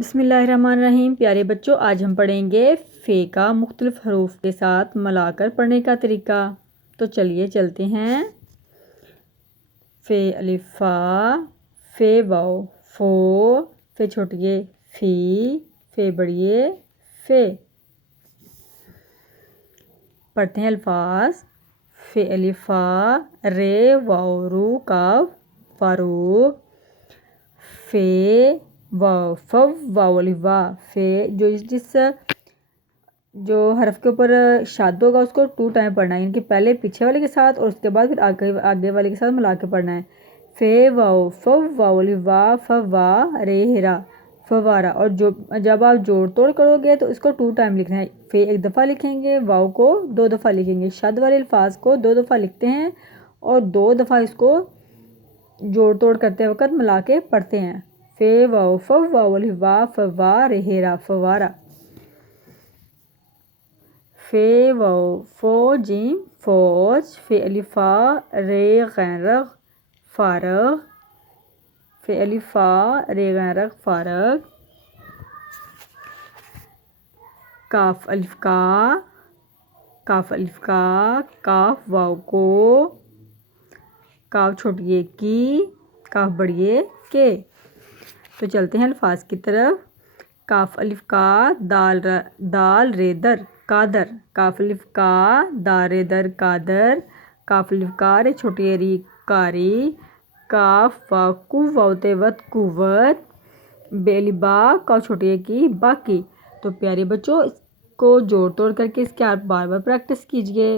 بسم اللہ الرحمن الرحیم۔ پیارے بچوں، آج ہم پڑھیں گے فے کا مختلف حروف کے ساتھ ملا کر پڑھنے کا طریقہ۔ تو چلیے چلتے ہیں۔ فے الف فا، فے واو فو، فے چھوٹیے فی، فے بڑیے فے۔ پڑھتے ہیں الفاظ۔ فے الف فا، رے واو رو کاف فاروق، فے واو فو واو الف وا، فے جو حرف کے اوپر شاد ہوگا اس کو 2 ٹائم پڑھنا ہے، یعنی کہ پہلے پیچھے والے کے ساتھ اور اس کے بعد پھر آگے والے کے ساتھ ملا کے پڑھنا ہے۔ فے واو فو واو الف وا فوا رے ہرا فوارا۔ اور جب آپ جوڑ توڑ کرو گے تو اس کو 2 ٹائم لکھنا ہے۔ فے 1 دفعہ لکھیں گے، واو کو 2 دفعہ لکھیں گے۔ شاد والے الفاظ کو 2 دفعہ لکھتے ہیں اور 2 دفعہ اس کو جوڑ توڑ کرتے وقت ملا کے پڑھتے ہیں۔ فے واو فو واو الف وا فوا رے ہرا فوارا۔ فے واو فو جیم فوج، فے الف فا رے غین رغ فارغ، فے الف فا رے غین رغ فارغ۔ کاف الف کا، کاف الف کا، کاف واو کو، کاف چھوٹیے کی، کاف بڑیے کے۔ تو چلتے ہیں الفاظ کی طرف۔ کاف الف کا، دال رے در قادر، کاف الف کا، دال رے در قادر، کاف الف کا رے چھوٹی ری کاری، کاف واو کو واو تے وت قوت، بے الف با کاف چھوٹی کی باقی۔ تو پیارے بچوں، اس کو جوڑ توڑ کر کے اس کے آپ بار بار پریکٹس کیجئے۔